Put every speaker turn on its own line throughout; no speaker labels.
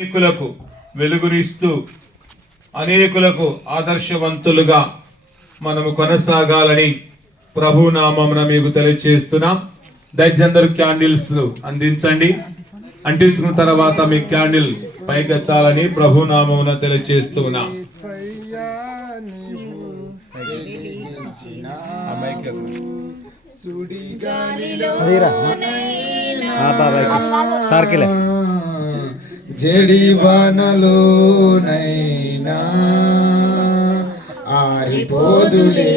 అనేకులకు వెలుగునిస్తూ అనేకులకు ఆదర్శవంతులుగా మనము కొనసాగాలని ప్రభునామమున మీకు తెలియజేస్తున్నాం దయచేసి క్యాండిల్స్ అందించండి. అంటించుకున్న తర్వాత మీ క్యాండిల్ పైకెత్తాలని ప్రభు నామమున తెలియజేస్తున్నాం
సార్కిలే
జడివానలోనైనా ఆరిపోదులే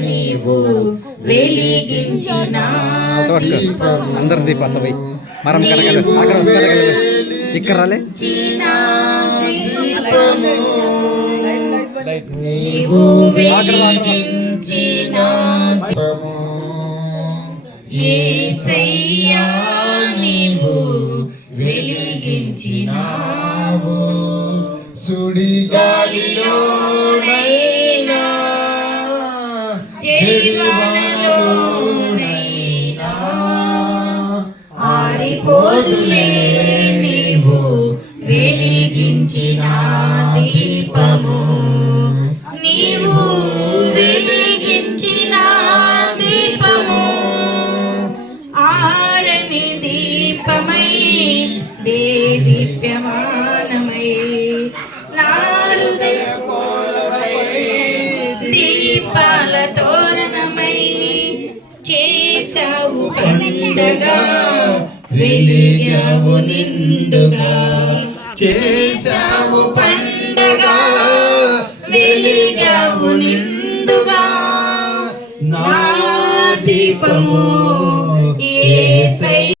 నీవు వెలిగించిన దీపము.
అందరు దీపాలు పోయి. మరం కడగలు అక్కడ ఉంది కడగలు ఇక్కడ రాలే.
వెలిగించిన వెలిగించినావు. సుడిగాలిలోనైనా జడివానలోనైనా దే దీప్యమానమై. నాలుదయ దీపాల తోరణమై. చేశావు పండగా వెలిగావు నిండుగా. చేశావు పండగా వెలిగావు నిండుగా. నా దీపము ఏ